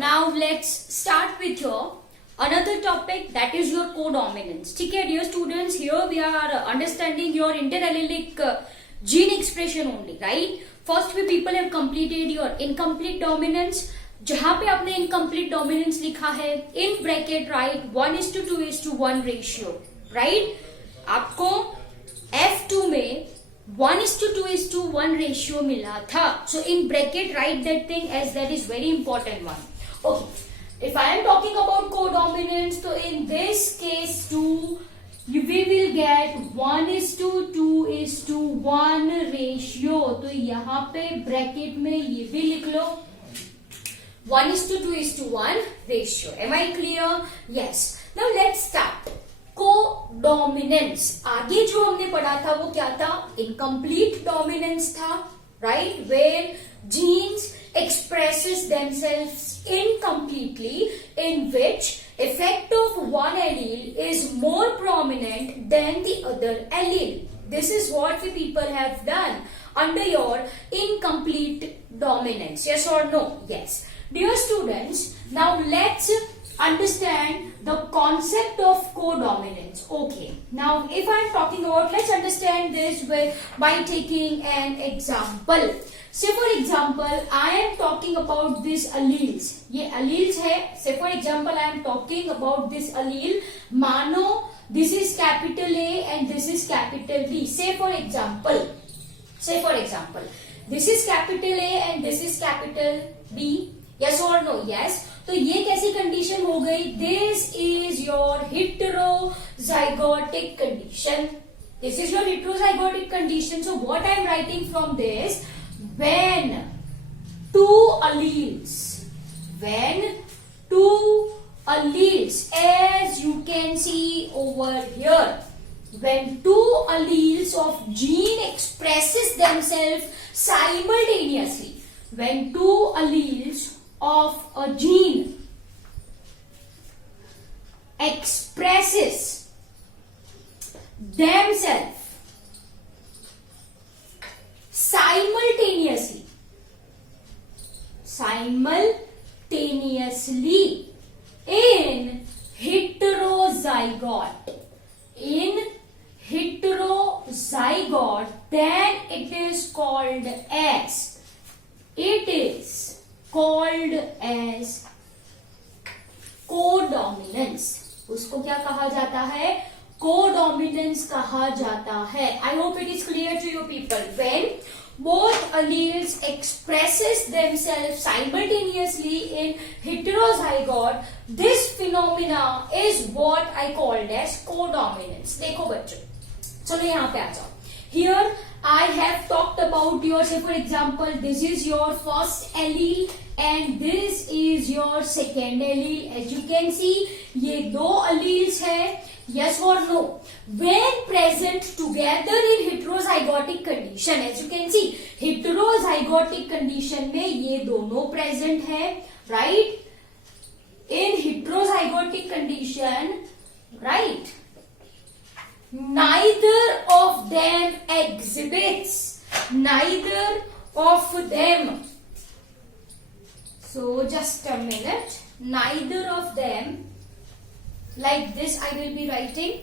Now let's start with your another topic, that is your codominance. ठीक है dear students, here we are understanding your interallelic gene expression only, right? First we people have completed your incomplete dominance. जहां पे आपने incomplete dominance लिखा है in bracket right 1:2:1 ratio, right? आपको F2 में 1:2:1 ratio मिला था. So in bracket write that thing as that is very important one. Okay. If I am talking about codominance, so in this case too, we will get 1:2:1 ratio. तो यहाँ पे bracket में ये भी लिख लो 1:2:1 ratio. Am I clear? Yes. Now let's start. Codominance, आगे जो हमने पढ़ा था वो क्या था? इनकम्प्लीट डोमिनेंस था, right? Where genes expresses themselves incompletely, in which effect of one allele is more prominent than the other allele. This is what the people have done under your incomplete dominance. Yes or no? Yes. Dear students, now let's understand the concept of codominance. Okay. Now, if I am talking about, let's understand this by taking an example. Say for example, I am talking about this alleles. ये alleles है. Say for example, I am talking about this allele. मानो this is capital A and this is capital B. Say for example, this is capital A and this is capital B. Yes or no? Yes. तो ये कैसी condition हो गई? This is your heterozygotic condition. This is your heterozygotic condition. So what I am writing from this? When two alleles, as you can see over here, when two alleles of gene expresses themselves simultaneously, when two alleles of a gene expresses themselves simultaneously in heterozygote, then it is called as codominance. उसको क्या कहा जाता है? Codominance कहा जाता है. I hope it is clear to you people. When both alleles expresses themselves simultaneously in heterozygote, this phenomena is what I called as codominance. देखो बच्चों, चलो यहाँ पे आ जाओ. Here I have talked about your, say for example, this is your first allele and this is your second allele. As you can see, ये दो alleles है. Yes or no? When present together in heterozygotic condition, as you can see, heterozygotic condition में ये दोनों present है, right? In heterozygotic condition, right? Neither of them exhibits. Neither of them. So just a minute. Neither of them. Like this I will be writing.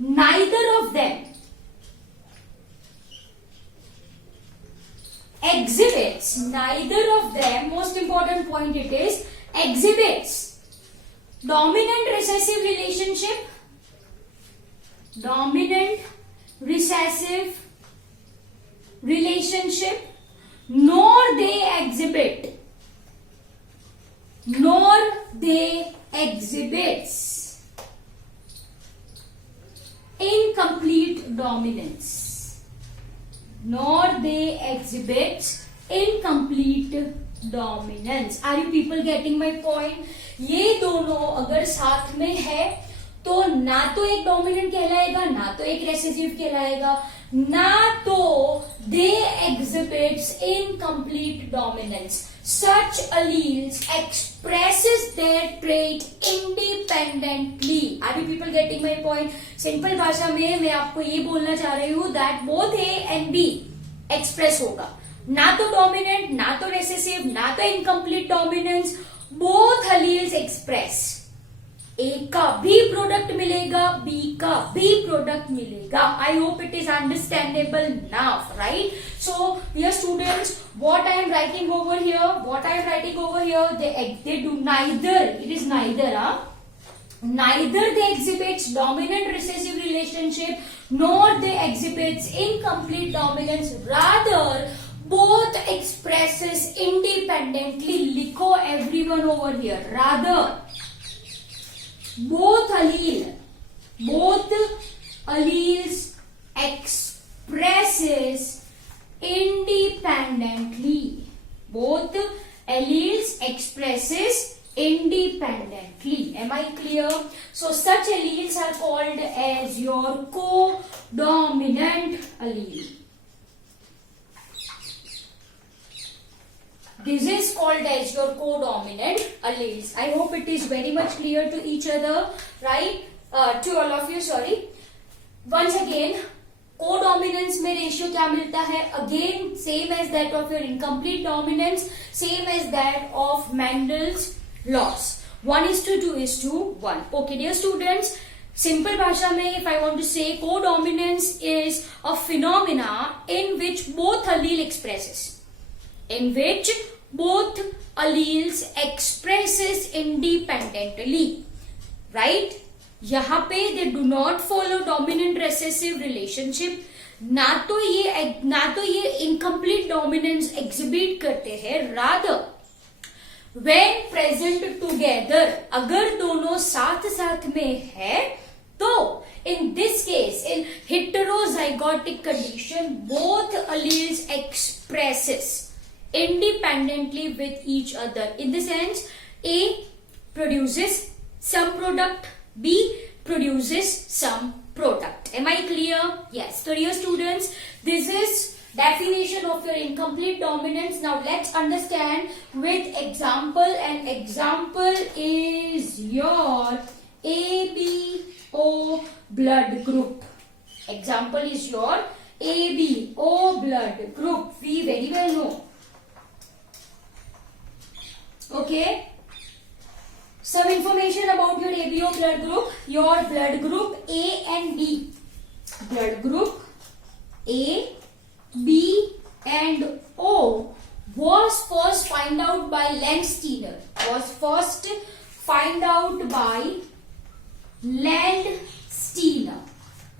Neither of them exhibits. Neither of them, most important point it is, exhibits dominant recessive relationship. Dominant recessive relationship, nor they exhibits incomplete dominance. Nor they exhibits incomplete dominance. Are you people getting my point? ये दोनों अगर साथ में है तो ना तो एक डोमिनेंट कहलाएगा, ना तो एक रेसेसिव कहलाएगा, ना तो they exhibits incomplete dominance. Such alleles expresses their trait independently. Are you people getting my point? Simple भाषा में मैं आपको ये बोलना चाह रही हूँ that both A and B express होगा. ना तो डोमिनेंट, ना तो रिसेसिव, ना तो incomplete dominance, both alleles express. A का भी प्रोडक्ट मिलेगा, बी का भी प्रोडक्ट मिलेगा। I hope it is understandable now, right? So dear students, what I am writing over here, they do neither, it is neither, neither they exhibits dominant recessive relationship nor they exhibits incomplete dominance, rather both expresses independently. लिखो everyone over here, rather both alleles expresses independently. Both alleles expresses independently. Am I clear? So such alleles are called as your codominant allele. This is called as your codominant alleles. I hope it is very much clear to each other, right? To all of you, sorry. Once again, codominance में ratio क्या मिलता है? Again, same as that of your incomplete dominance, same as that of Mendel's laws. 1:2:1. Okay, dear students, simple भाषा में if I want to say, codominance is a phenomena in which both allele expresses. In which both alleles expresses independently, right? यहाँ पे they do not follow dominant recessive relationship, ना तो ये incomplete dominance exhibit करते हैं, rather when present together, अगर दोनों साथ साथ में है तो in this case, in heterozygotic condition, both alleles expresses independently with each other. In the sense, A produces some product, B produces some product. Am I clear? Yes. So dear students, this is definition of your incomplete dominance. Now let's understand with example, and example is your ABO blood group. Example is your ABO blood group. We very well know. Okay, some information about your ABO blood group. Your blood group A and B, blood group A, B and O was first find out by Landsteiner.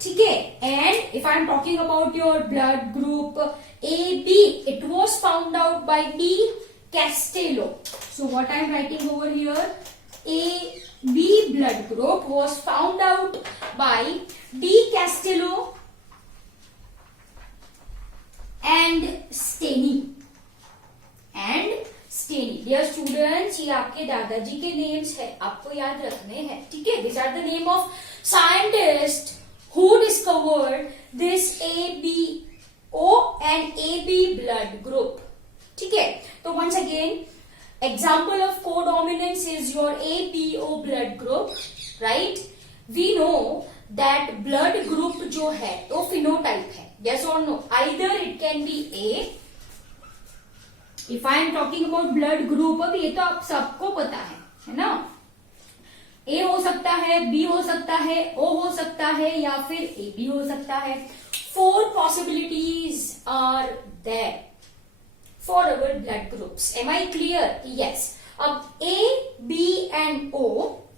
ठीक है? And if I am talking about your blood group AB, it was found out by D. Castello. So what I am writing over here, AB blood group was found out by D. Castello and Steney. Dear students, ये आपके दादाजी के names है, आपको याद रखने हैं, ठीक है? These are the name of scientists who discovered this ABO and AB blood group. ठीक है? तो once again, example of codominance is your ABO blood group, right? We know that blood group जो है तो phenotype है, yes or no? Either it can be A. If I am talking about blood group, अब ये तो आप सबको पता है ना? A हो सकता है, B हो सकता है, O हो सकता है, या फिर AB हो सकता है. 4 possibilities are there for our blood groups. Am I clear? Yes. अब A, B and O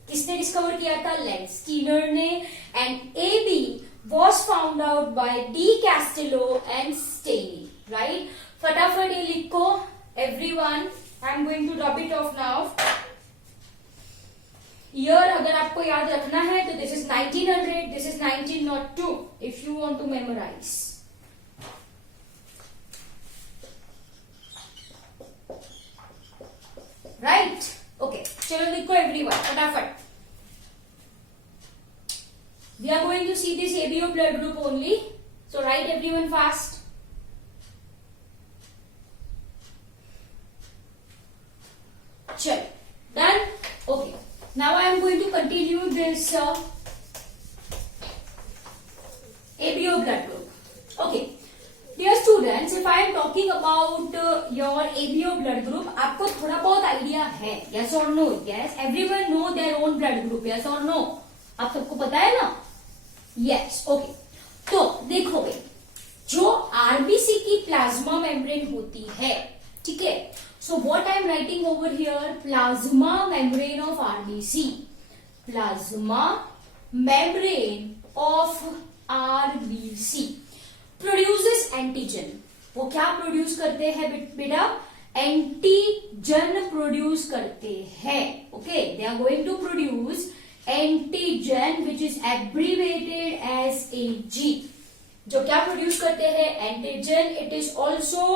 किसने डिस्कवर किया था? Landsteiner ने. And AB was found out by D. Castello and Steney. Right? फटाफट ये लिखो everyone. I am going to rub it off now. Year अगर आपको याद रखना है तो this is 1900, this is 1902 if you want to memorize. Right? Okay. चलो लिखो everyone फटाफट. We are going to see this ABO blood group only. So write everyone fast. Chal. Done? Okay. Now I am going to continue this ABO blood group. Okay. Dear students, if I am talking about your ABO blood group, आपको थोड़ा बहुत idea है, yes और no? Yes, everyone know their own blood group, yes और no? आप सबको पता है ना? Yes, okay. तो देखो भाई, जो आरबीसी की प्लाज्मा मेम्ब्रेन होती है, ठीक है, so what I am writing over here, plasma membrane of RBC, plasma membrane of RBC produces antigen. वो क्या प्रोड्यूस करते हैं बेटा? एंटीजन प्रोड्यूस करते हैं, okay. They are going to produce antigen which is abbreviated as AG. जो क्या produce करते हैं? Antigen. It is also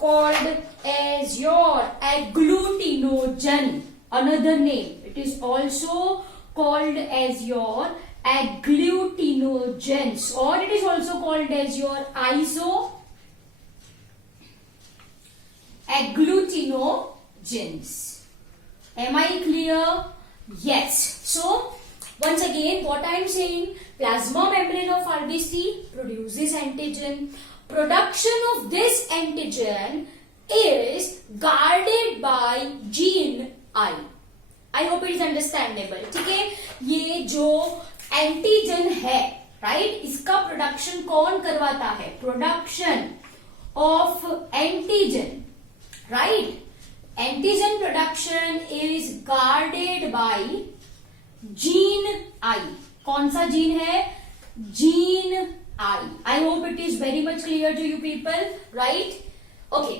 called as your agglutinogen, another name. It is also called as your agglutinogens, or it is also called as your agglutinogens. Am I clear? Yes. So once again, what I am saying, plasma membrane of RBC produces antigen. Production of this antigen is guarded by gene I. I hope it is understandable, ठीक है। ये जो antigen है, right, इसका production कौन करवाता है? Production of antigen, right, antigen production is guarded by gene I. कौन सा जीन है? Gene I. I hope it is very much clear to you people, right? Okay,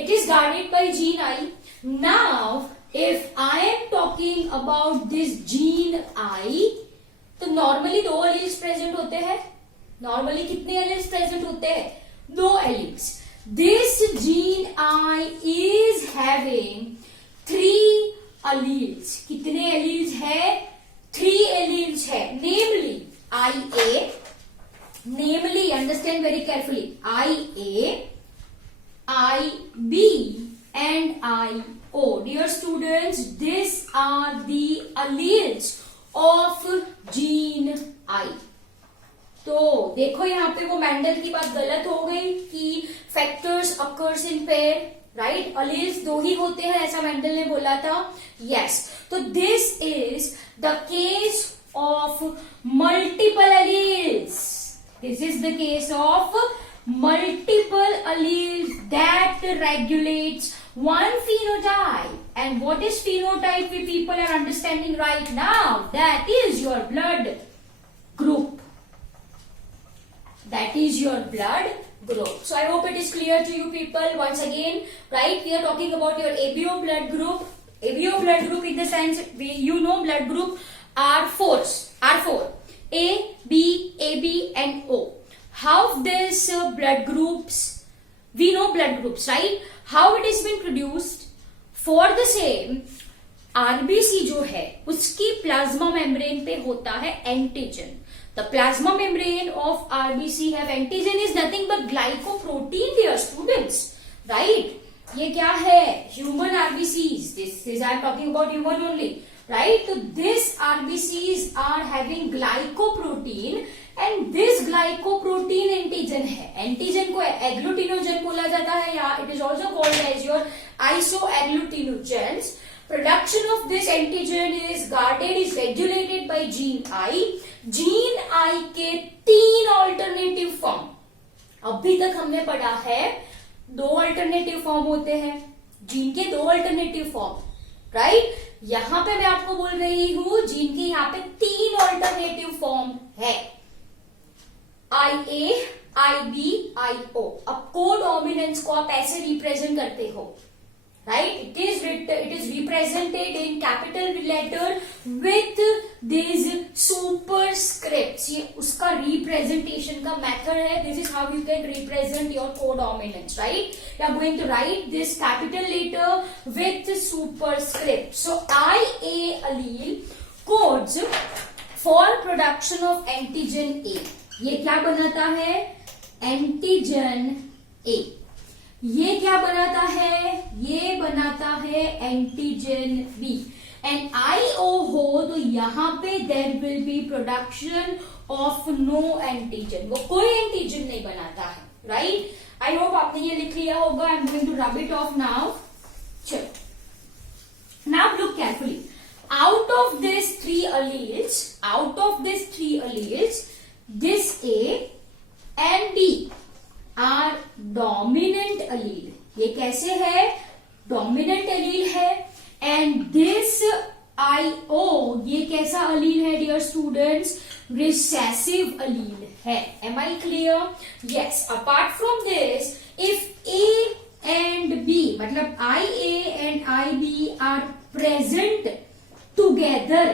it is guarded by gene I. Now if I am talking about this gene I, तो normally 2 alleles present होते हैं। Normally कितने alleles present होते हैं? 2 alleles. This gene I is having 3 alleles. कितने alleles है? 3 alleles है। नेमली IA, namely understand very carefully, IA, IB and IO. Dear students, these are the alleles of gene I. तो देखो यहाँ पे वो मैंडल की बात गलत हो गई कि factors occurs in pair, right? Alleles 2 ही होते हैं, ऐसा मैंडल ने बोला था। यस, तो this is the case of multiple alleles. This is the case of multiple alleles that regulates one phenotype. And what is phenotype we people are understanding right now? That is your blood group. That is your blood group. So I hope it is clear to you people. Once again, right, we are talking about your ABO blood group. ABO blood group in the sense, you know blood group are 4. A, B, AB and O. How this blood groups, we know blood groups, right? How it is been produced? For the same, RBC जो है उसकी plasma membrane पे होता है antigen. The plasma membrane of RBC have antigen is nothing but glycoprotein, dear students, right? ये क्या है? Human RBCs. This is I am talking about human only, right? So this RBCs are having glycoprotein. And this glycoprotein antigen है। Antigen को agglutinogen बोला जाता है, या it is also called as your iso agglutinogens. Production of this antigen is guarded, is regulated by gene I. Gene I के 3 alternative form, अभी तक हमने पढ़ा है 2 ऑल्टरनेटिव फॉर्म होते हैं, जीन के 2 ऑल्टरनेटिव फॉर्म, राइट? यहां पे मैं आपको बोल रही हूं जीन के यहाँ पे 3 ऑल्टरनेटिव फॉर्म है, IA, IB, IO। अब कोडोमिनेंस को आप ऐसे रिप्रेजेंट करते हो, right? It is represented in capital letter with this superscripts. ये उसका रिप्रेजेंटेशन का मेथड है। This is how you can represent your codominance, right? You are going to write this capital letter with superscript. So IA allele codes for production of antigen A। ये क्या बनाता है? Antigen ए। ये क्या बनाता है? ये बनाता है एंटीजन बी। एंड IO हो तो यहां पे there will be production of no antigen, वो कोई एंटीजन नहीं बनाता है, राइट? आई होप आपने ये लिख लिया होगा. I am going to rub it off now. चलो, now look carefully. Out of these three alleles, this A and B are dominant allele. ये कैसे है? Dominant allele है. And this IO, ये कैसा allele है dear students? Recessive allele है. Am I clear? Yes. Apart from this, if A and B, मतलब IA and IB are present together,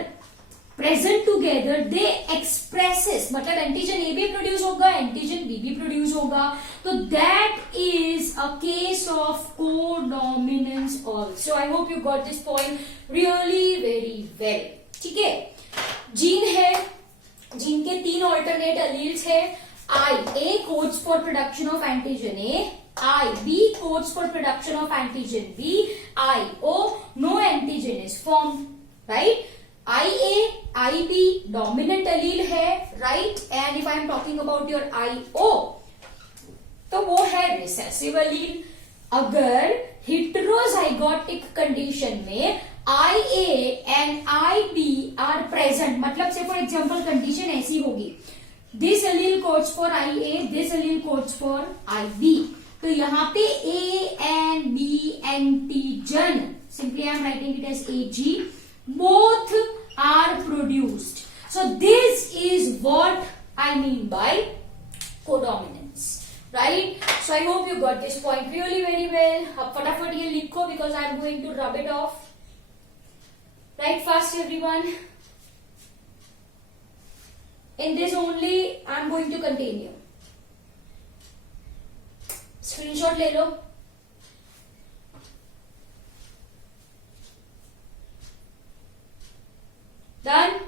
they expresses, मतलब एंटीजन ए भी प्रोड्यूस होगा, antigen B भी produce होगा, तो that is a case of codominance also. I hope you got this point really very well. ठीक है, gene है, जीन के 3 ऑल्टरनेट अलील्स है. I A codes for production of antigen A, I B codes for production of antigen B, I O no antigen is formed, right? I A, I B dominant allele है, right? And if I am talking about your I O, तो वो है recessive allele. अगर heterozygotic condition में I A and I B are present, मतलब से for example condition ऐसी होगी, this allele codes for I A, this allele codes for I B. तो यहाँ पे A and B antigen, simply I am writing it as AG, both are produced. So this is what I mean by codominance, right? So I hope you got this point really very well. अब फटाफट ये लिखो because I am going to rub it off. Write fast everyone. In this only I am going to continue. Screenshot ले लो. Done.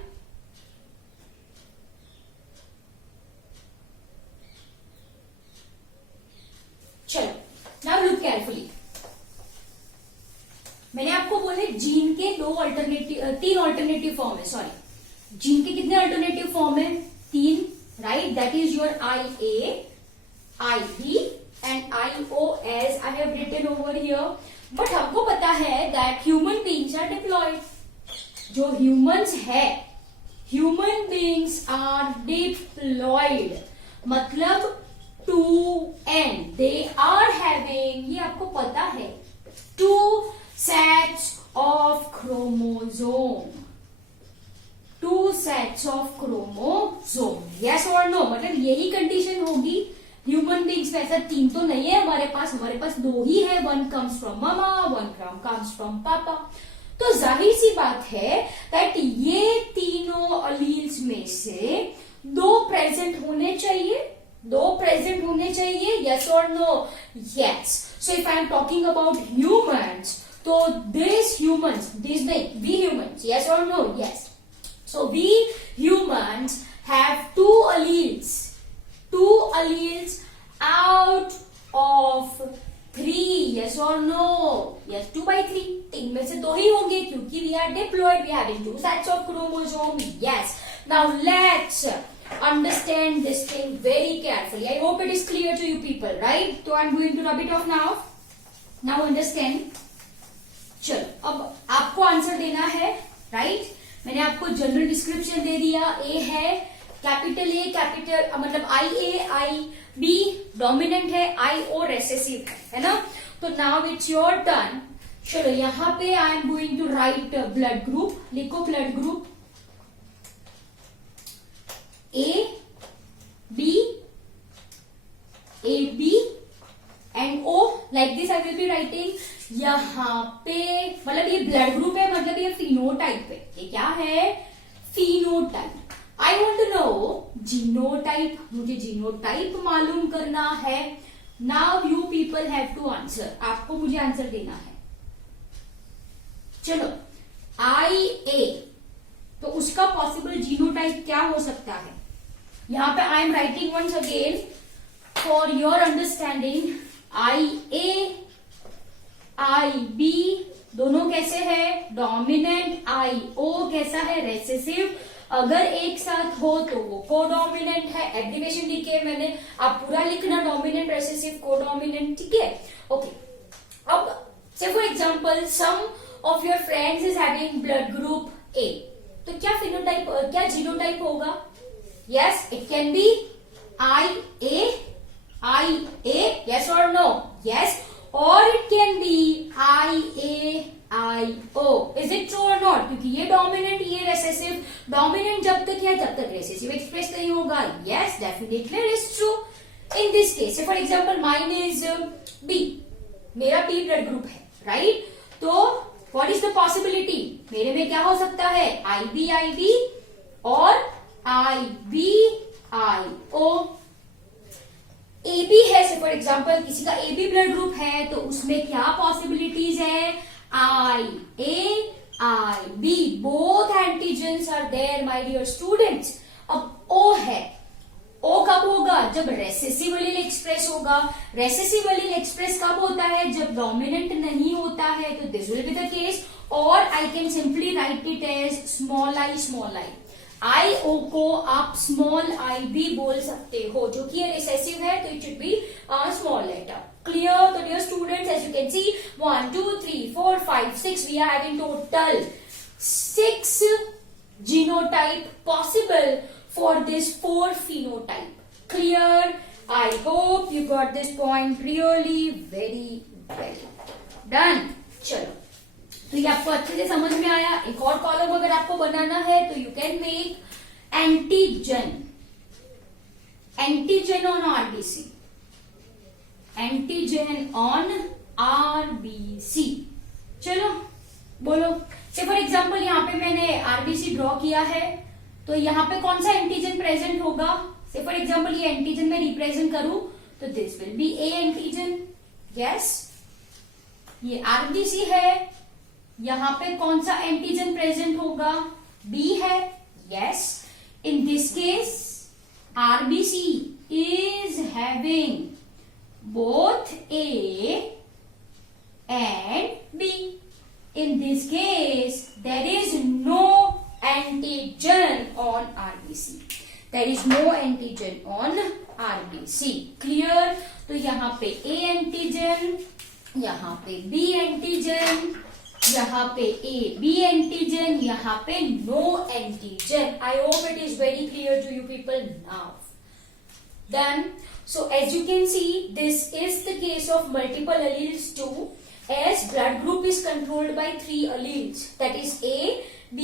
चलो, now look carefully. मैंने आपको बोले जीन के 3 ऑल्टरनेटिव फॉर्म है. सॉरी, जीन के कितने ऑल्टरनेटिव फॉर्म है? 3, right? That is your I A, I B and IO as I have written over here. But हमको पता है that human beings are diploid. जो humans है, human beings are diploid. मतलब 2n. They are having, ये आपको पता है, 2 sets of chromosome. 2 sets of chromosome. Yes or no? मतलब यही कंडीशन होगी. ह्यूमन बींग्स में ऐसा 3 तो नहीं है हमारे पास 2 ही है. 1 comes from mama, 1 comes from पापा. तो जाहिर सी बात है दैट ये तीनों अलील्स में से 2 प्रेजेंट होने चाहिए. 2 प्रेजेंट होने चाहिए. यस और no? Yes. So if I am talking about humans, तो दिस नहीं, वी ह्यूमंस. यस और no? Yes. So we humans have 2 alleles out of 3. Yes or no? Yes, 2 by 3. 3 में से 2 ही होंगे क्योंकि we are diploid. We have 2 sets of chromosome. Yes. Now let's understand this thing very carefully. I hope it is clear to you people, right? So I'm going to rub it off now. Now understand. चलो, अब आपको answer देना है, right? मैंने आपको general description दे दिया. ए है capital A, capital मतलब आई ए, आई बी डोमिनेंट है, आई ओ रेसेसिव है ना. तो नाउ इट्स योर टर्न. चलो, यहां पे I am going to write blood group. लिखो blood group A B and O. Like this I will be writing. यहां पे मतलब ये ब्लड ग्रुप है, मतलब ये फिनोटाइप है. ये क्या है? Phenotype. I want to know genotype. मुझे जीनोटाइप मालूम करना है. Now you people have to answer. आपको मुझे आंसर देना है. चलो, आई ए, तो उसका पॉसिबल जीनोटाइप क्या हो सकता है? यहां पे I am writing once again for your understanding. I A, I B दोनों कैसे है? डोमिनेंट. आई ओ कैसा है? रेसेसिव. अगर एक साथ हो तो वो कोडोमिनेंट है। एब्रिविएशन लिखे है मैंने, आप पूरा लिखना, डोमिनेंट रेसेसिव कोडोमिनेंट, ठीक है। ओके, अब say for example some of your friends is having blood group A, तो क्या फिनोटाइप, क्या जीनोटाइप होगा? Yes, it can be IA, yes or no? Yes, or it can be IAIO. Is it true or not? क्योंकि ये dominant, ये recessive. Dominant जब तक है तब तक रेसेसिव एक्सप्रेस नहीं होगा। Yes, definitely it is true. In this case, for example, mine is B. मेरा B ब्लड ग्रुप है, राइट? तो what is the possibility? मेरे में क्या हो सकता है? IB और IBIO। AB है, फॉर एग्जाम्पल किसी का AB ब्लड ग्रुप है, तो उसमें क्या पॉसिबिलिटीज है? IAIB, both antigens are there my dear students. अब O है, O कब होगा? जब रेसेसिव एलील एक्सप्रेस होगा। रेसेसिव एलील एक्सप्रेस कब होता है? जब डोमिनेंट नहीं होता है, तो this will be the case. और I can simply write it as small I. IO को आप स्मॉल I भी बोल सकते हो, जो कि रिसेसिव है, तो it should be small letter. Clear? तो dear students, as you can see 1 2 3 4 5 6 we are having total 6 genotype possible for this 4 phenotype. Clear? I hope you got this point really very well. Done? चलो, तो ये आपको अच्छे से समझ में आया। एक और कॉलम अगर आपको बनाना है तो you can make antigen on RBC, antigen on RBC. चलो बोलो, से फॉर एग्जाम्पल यहाँ पे मैंने आरबीसी ड्रॉ किया है, तो यहाँ पे कौन सा एंटीजन प्रेजेंट होगा? से फॉर एग्जाम्पल ये एंटीजन में रिप्रेजेंट करूं तो this will be A antigen. Yes, ये आरबीसी है, यहाँ पे कौन सा एंटीजन प्रेजेंट होगा? बी है। Yes, in this case RBC is having both A and B. In this case there is no antigen on RBC. There is no antigen on RBC. Clear? तो यहाँ पे A एंटीजन, यहाँ पे B antigen, यहाँ पे A B antigen, यहाँ पे no antigen. I hope it is very clear to you people now. Then, so as you can see, this is the case of multiple alleles too, as blood group is controlled by 3 alleles, that is A, B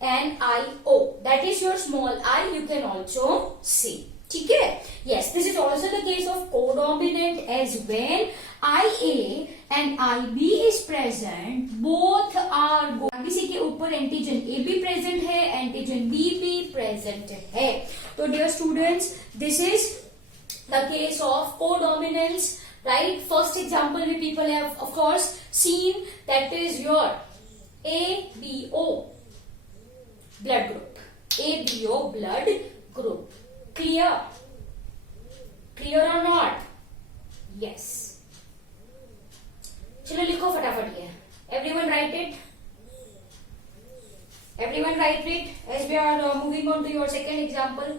and IO. That is your small I, you can also see. ठीक है? Yes, this is also the case of codominant, as when IA and IB is present, both are RBC के ऊपर antigen A भी present है, antigen B भी present है। तो dear students, this is the case of codominance, right? First example we people have of course seen, that is your ABO blood group, ABO blood group. Clear? Clear or not? Yes. चलो लिखो फटाफट ये. Everyone write it. Everyone write it as we are moving on to your second example.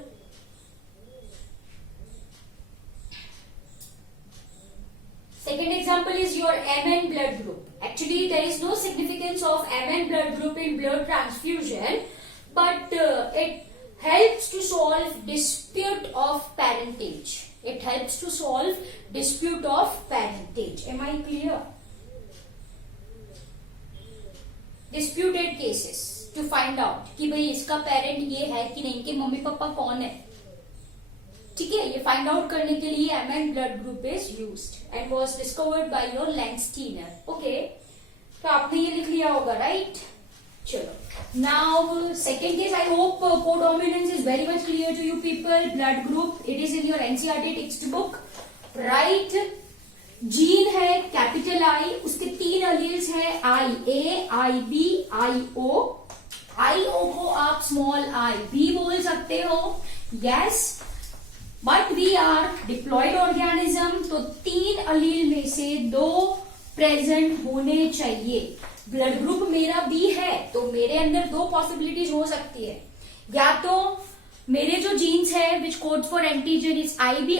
Second example is your Mn blood group. Actually, there is no significance of Mn blood group in blood transfusion, but it helps to solve dispute of parentage. It helps to solve dispute of parentage. Am I clear? Disputed cases to find out कि भाई इसका parent ये है कि नहीं, कि mummy papa कौन है. ठीक है, ये फाइंड आउट करने के लिए Mn blood group is used and was discovered by your Landsteiner. Okay, तो आपने ये लिख लिया होगा, राइट? चलो, now second case. I hope codominance is very much clear to you people. Blood group, it is in your NCERT text book, right? Gene है capital I, उसके 3 alleles है आई ए, आई बी, आई ओ. आई ओ को आप small I B बोल सकते हो. Yes, but we are diploid organism, तो 3 अलील में से 2 प्रेजेंट होने चाहिए. ब्लड ग्रुप मेरा बी है, तो मेरे अंदर 2 पॉसिबिलिटीज हो सकती है. या तो मेरे जो जीन्स है विच code for antigen is IB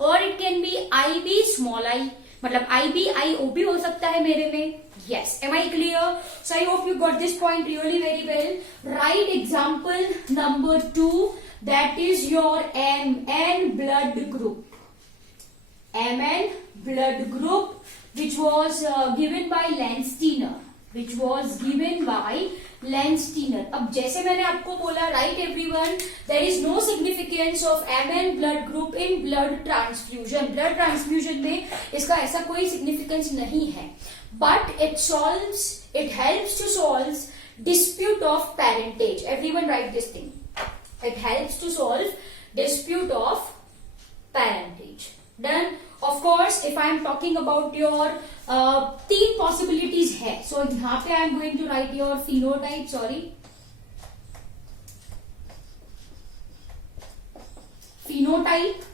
और it can B IB small I, मतलब IB IOB हो सकता है मेरे में. Yes, am I clear? So I hope you got this point really very well. Write example number 2, that is your MN blood group. MN blood group which was given by Landsteiner. अब जैसे मैंने आपको बोला, right everyone, there is no significance of MN blood group in blood transfusion. Blood transfusion में इसका ऐसा कोई significance नहीं है, but it helps to solve dispute of parentage. Everyone write this thing. It helps to solve dispute of parentage. Done. Of course, if I am talking about your 3 possibilities है, so यहाँ पे I am going to write your phenotype. Phenotype.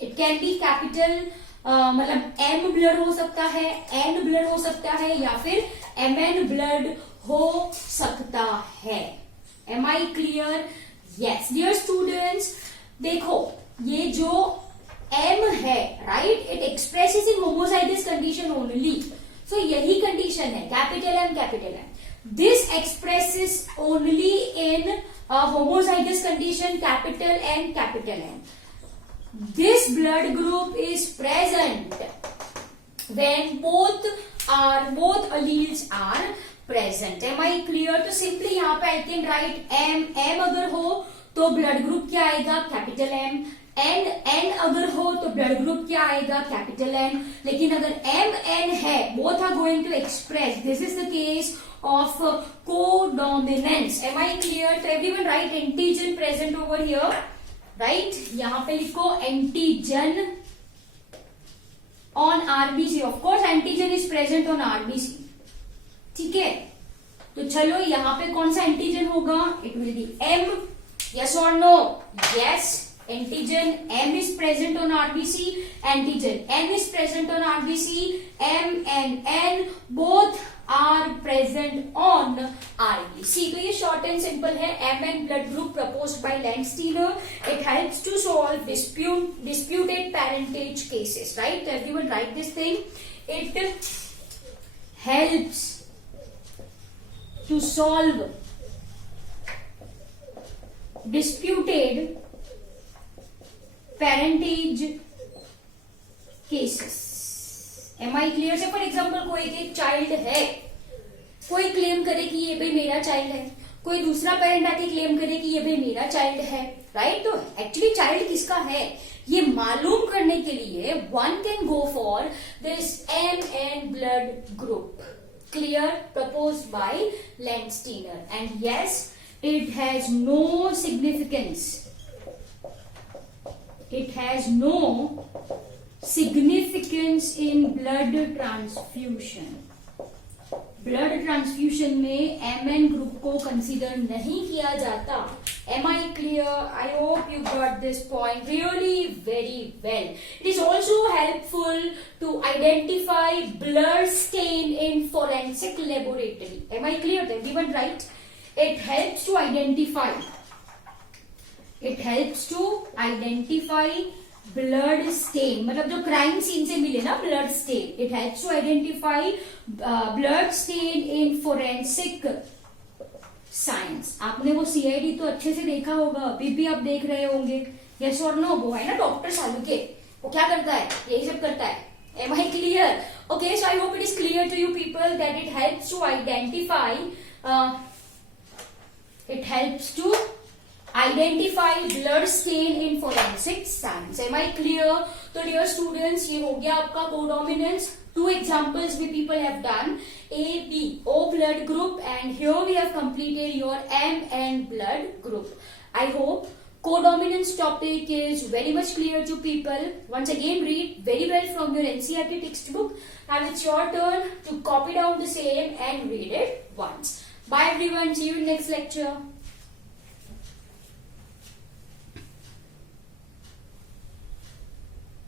It can be capital, मतलब M blood हो सकता है, N blood हो सकता है, या फिर MN ब्लड हो सकता है. Am I clear? Yes, dear students, देखो ये जो M है, right, it expresses in homozygous condition only. So यही कंडीशन है, capital M. This expresses only in homozygous condition, capital M. This blood group is present when both alleles are present. Am I clear? तो simply यहाँ पे I can write M अगर हो तो blood group क्या आएगा, capital M. N अगर हो तो ब्लड ग्रुप क्या आएगा, कैपिटल N. लेकिन अगर MN है, both are going to express. This is the case of codominance. Am I clear? So everyone write antigen present over here. Right, यहां पे लिखो antigen on RBC. Of course antigen is present on RBC. ठीक है, तो चलो यहां पे कौन सा एंटीजन होगा, it will be M. Yes और no? Yes, antigen M is present on RBC, antigen N is present on RBC. M and N both are present on RBC. तो ये short and simple है. MN blood group proposed by Landsteiner. It helps to solve disputed parentage cases. Right? So everyone write this thing. It helps to solve disputed parentage cases. Am I clear? से for example कोई एक child है, कोई claim करे कि ये भाई मेरा चाइल्ड है, कोई दूसरा पेरेंट आके क्लेम करे कि ये भाई मेरा चाइल्ड है, राइट. तो एक्चुअली चाइल्ड किसका है ये मालूम करने के लिए one can go for this MN blood group. Clear? Proposed by Landsteiner. And yes, it has no significance. It has no significance in blood transfusion. Blood transfusion में MN ग्रुप को consider नहीं किया जाता. Am I clear? I hope you got this point really very well. It is also helpful to identify blood stain in forensic laboratory. Am I clear? Everyone right? It helps to identify blood stain, मतलब जो crime scene से मिले ना blood stain. It helps to identify blood stain in forensic science. आपने वो CID तो अच्छे से देखा होगा, अभी भी आप देख रहे होंगे. यस और नो? वो है ना डॉक्टर सालुके, वो क्या करता है, यही सब करता है. Am I clear? Okay, so I hope it is clear to you people that it helps to identify blood stain in forensic science. Am I clear? So dear students, ये हो गया आपका codominance. 2 examples we people have done, O blood group, and here we have completed your MN blood group. I hope codominance topic is very much clear to people. Once again, read very well from your NCERT textbook. Now it's your turn to copy down the same and read it once. Bye everyone, see you in next lecture.